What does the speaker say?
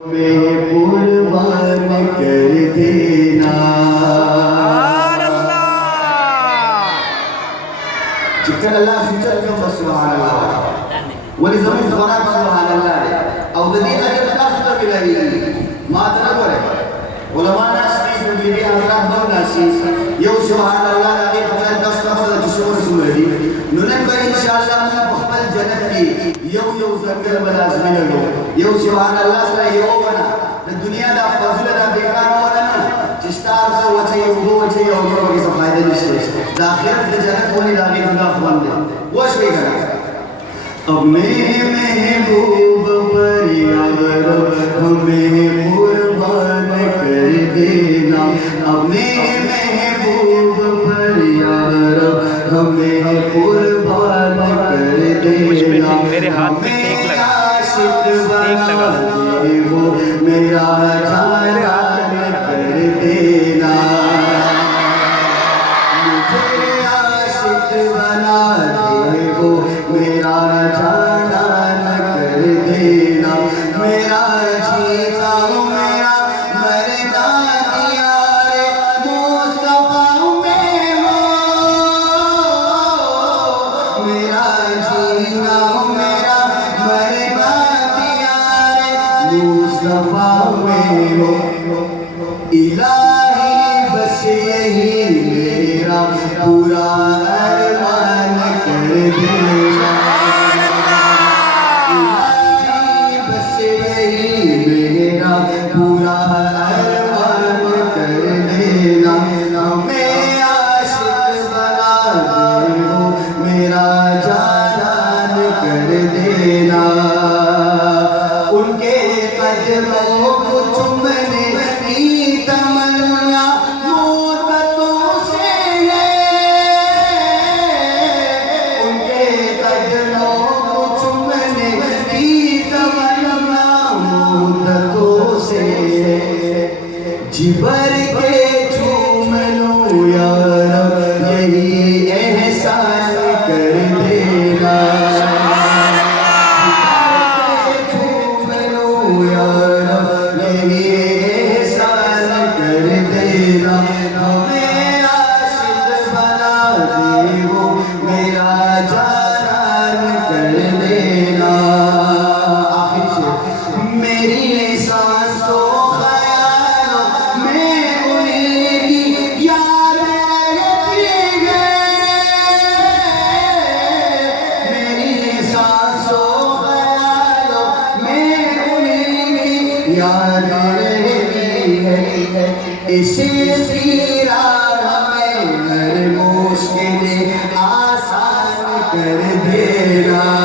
कुर्बान कर देना। जिक्र अल्लाह फिचर के बस सुभान अल्लाह वली जमीन खुराक सुभान अल्लाह औ गदी अजर काफर बिलाही मात्र करे उलमा नासी नबी हजरत बंगासी यो सुभान अल्लाह के फजल दस नफर जिसोर सुमरी नुने पर इंशाअल्लाह मैं बखल जन्नत की यो जंगल बलाज़मी लगो यो सुभान अल्लाह से यो बना दुनिया दा फजल दा बेकार होना ना जिस्तार से वचे यो वचे यो के सब फायदे निश्चय दा आखिरत की जन्नत होने लागे खुदा खुद दे वो भी करा अब मेरे महबूब पर यार हमें कुर्बान कर देना। अब मेरे महबूब पर यार हमें कुर्बान कर देना। मेरे हाथ में टेक लगा दे वो मेरा जान कर देना। मुझे आशिक बना दे वो मेरा जान कर देना। मेरा जीता मेरा मरना यारे मुस्तफा में हो। मेरा जीना मेरा मरना यारे मुस्तफा में हो। इलाही बस यही मेरा पूरा अरमान कर देना। इलाही बस यही मेरा पूरा अरमान कर देना। मैं आशिक बना दे वो मेरा जान कर देना। उनके कदमों को चूमने की तमन्ना मुद्दतों से है। उनके कदमों को चूमने की तमन्ना मुद्दतों से है। जिबर के चूम लूं यार यही एहसान कर देना। इसी सीरा हमें हर मुश्किल आसान कर देना।